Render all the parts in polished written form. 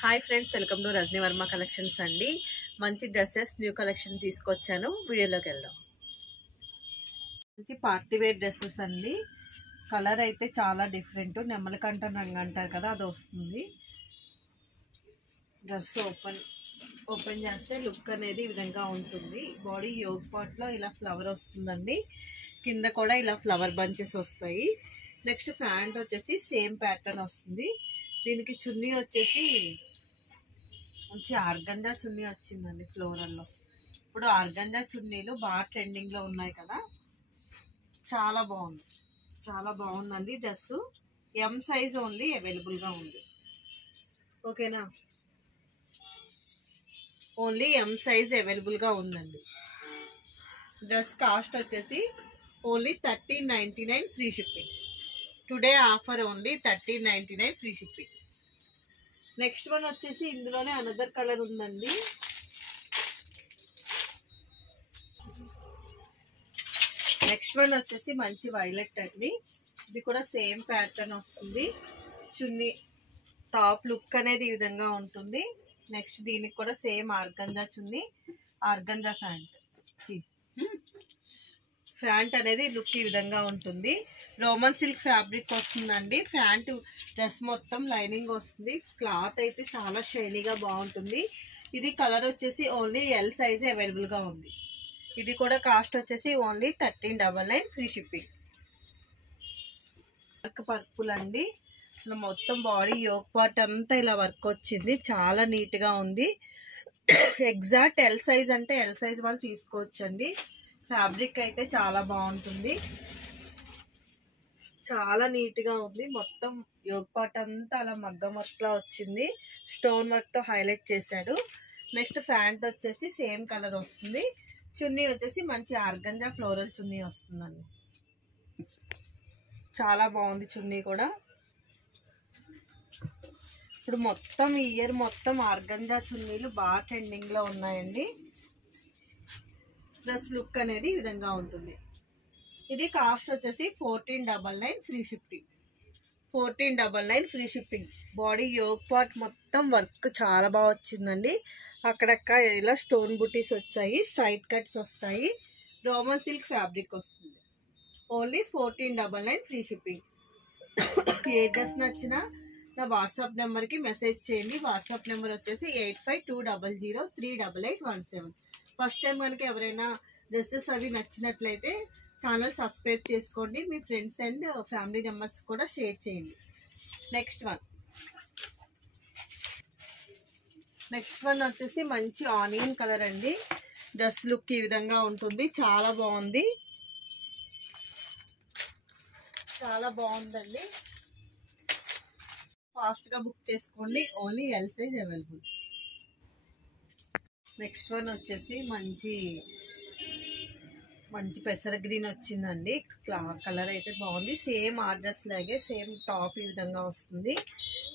Hi friends, welcome to Rajani Varma collections అండి. మంచి dresses new collection తీసుకొచ్చాను. వీడియోలోకి వెళ్దాం. మంచి పార్టీ వేర్ డ్రెస్సెస్ అండి. కలర్ అయితే చాలా డిఫరెంట్, నెమలికంఠ రంగు అంటారు కదా, అది వస్తుంది. డ్రెస్ ఓపెన్ చేస్తే లుక్ అనేది ఈ విధంగా ఉంటుంది. బాడీ యోగ్ పార్ట్లో ఇలా ఫ్లవర్ వస్తుందండి. కింద కూడా ఇలా ఫ్లవర్ బంచెస్ వస్తాయి. నెక్స్ట్ ప్యాంట్ వచ్చేసి సేమ్ ప్యాటర్న్ వస్తుంది. దీనికి చున్నీ వచ్చేసి మంచి ఆర్గంజా చున్నీ వచ్చిందండి ఫ్లోరల్లో. ఇప్పుడు ఆర్గంజా చున్నీలు బాగా ట్రెండింగ్లో ఉన్నాయి కదా, చాలా బాగుందండి. డ్రెస్ ఎం సైజ్ ఓన్లీ అవైలబుల్గా ఉంది. ఓకేనా, ఓన్లీ ఎం సైజ్ అవైలబుల్గా ఉందండి. డ్రెస్ కాస్ట్ వచ్చేసి only 1399 free shipping. Today offer only 1399 free shipping. Next one వచ్చేసి ఇందులోనే అనదర్ కలర్ ఉందండి. నెక్స్ట్ వన్ వచ్చేసి మంచి వైలెట్ అండి. ఇది కూడా సేమ్ ప్యాటర్న్ వస్తుంది. చున్నీ టాప్ లుక్ అనేది ఈ విధంగా ఉంటుంది. నెక్స్ట్ దీనికి కూడా సేమ్ ఆర్గంజా చున్నీ, ఆర్గంజా ప్యాంట్ అనేది లుక్ ఈ విధంగా ఉంటుంది. రోమన్ సిల్క్ ఫ్యాబ్రిక్ వస్తుందండి. ప్యాంట్ డ్రెస్ మొత్తం లైనింగ్ వస్తుంది. క్లాత్ అయితే చాలా షైనీగా బాగుంటుంది. ఇది కలర్ వచ్చేసి ఓన్లీ ఎల్ సైజ్ అవైలబుల్గా ఉంది. ఇది కూడా కాస్ట్ వచ్చేసి only 1399 free shipping. Work purple అండి. అసలు మొత్తం బాడీ యోగ్ పార్ట్ అంతా ఇలా వర్క్ వచ్చింది. చాలా నీట్గా ఉంది. ఎగ్జాక్ట్ ఎల్ సైజ్ అంటే ఎల్ సైజ్ వాళ్ళు తీసుకోవచ్చండి. ఫ్యాబ్రిక్ అయితే చాలా బాగుంటుంది, చాలా నీట్గా ఉంది. మొత్తం యోగ్ పార్ట్ అంతా అలా మగ్గం వర్క్లా వచ్చింది. స్టోన్ వర్క్తో హైలైట్ చేశాడు. నెక్స్ట్ ప్యాంట్ వచ్చేసి సేమ్ కలర్ వస్తుంది. చున్నీ వచ్చేసి మంచి ఆర్గంజా ఫ్లోరల్ చున్నీ వస్తుందండి. చాలా బాగుంది చున్నీ కూడా. ఇప్పుడు మొత్తం ఈ ఇయర్ మొత్తం ఆర్గంజా చున్నీలు బాగా ట్రెండింగ్లో ఉన్నాయండి. డ్రెస్ లుక్ అనేది ఈ విధంగా ఉంటుంది. ఇది కాస్ట్ వచ్చేసి 1499 free shipping. 1499 free shipping. Body yoke part మొత్తం వర్క్ చాలా బాగా వచ్చిందండి. అక్కడక్కడ ఇలా స్టోన్ బుటీస్ వచ్చాయి, స్ట్రైట్ కట్స్ వస్తాయి. రోమన్ సిల్క్ ఫ్యాబ్రిక్ వస్తుంది. Only 1499 free shipping. ఏ డ్రెస్ నచ్చినా నా వాట్సాప్ నెంబర్కి మెసేజ్ చేయండి. వాట్సాప్ నెంబర్ వచ్చేసి 8520038817. ఫస్ట్ టైం కనుక ఎవరైనా డ్రెస్సెస్ అవి నచ్చినట్లయితే ఛానల్ సబ్స్క్రైబ్ చేసుకోండి. మీ ఫ్రెండ్స్ అండ్ ఫ్యామిలీ మెంబర్స్ కూడా షేర్ చేయండి. నెక్స్ట్ వన్ వచ్చేసి మంచి ఆనియన్ కలర్ అండి. డ్రెస్ లుక్ ఈ విధంగా ఉంటుంది. చాలా బాగుందండి. ఫాస్ట్గా బుక్ చేసుకోండి. Only L size available. Next one వచ్చేసి మంచి పెసర గ్రీన్ వచ్చిందండి. కలర్ అయితే బాగుంది. సేమ్ ఆ డ్రెస్ లాగే సేమ్ టాప్ ఈ విధంగా వస్తుంది.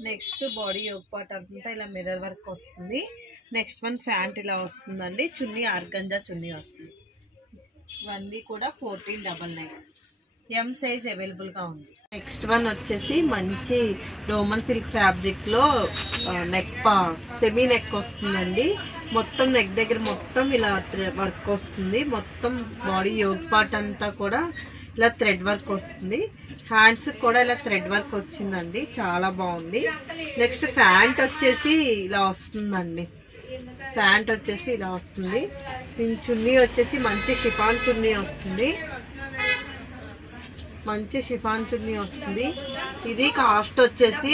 నెక్స్ట్ బాడీ యోగ్ పార్ట్ అంతా ఇలా మిర్రర్ వర్క్ వస్తుంది. నెక్స్ట్ వన్ ప్యాంట్ ఇలా వస్తుందండి. చున్నీ ఆర్గంజా చున్నీ వస్తుంది. ఇవన్నీ కూడా 1499. ఎం సైజ్ అవైలబుల్గా ఉంది. నెక్స్ట్ వన్ వచ్చేసి మంచి రోమన్ సిల్క్ ఫ్యాబ్రిక్లో సెమీ నెక్ వస్తుందండి. మొత్తం నెక్ దగ్గర మొత్తం ఇలా వర్క్ వస్తుంది. మొత్తం బాడీ యోగ్ పార్ట్ అంతా కూడా ఇలా థ్రెడ్ వర్క్ వస్తుంది. హ్యాండ్స్ కూడా ఇలా థ్రెడ్ వర్క్ వచ్చిందండి. చాలా బాగుంది. నెక్స్ట్ ప్యాంట్ వచ్చేసి ఇలా వస్తుందండి. దీని చున్నీ వచ్చేసి మంచి షిఫాన్ చున్నీ వస్తుంది. ఇది కాస్ట్ వచ్చేసి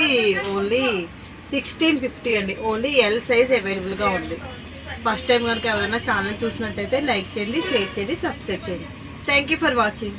ఓన్లీ 1650 అండి. ఓన్లీ ఎల్ సైజ్ అవైలబుల్గా ఉంది. ఫస్ట్ టైం కనుక ఎవరైనా ఛానల్ చూసినట్టయితే లైక్ చేయండి, షేర్ చేయండి, సబ్స్క్రైబ్ చేయండి. Thank you for watching.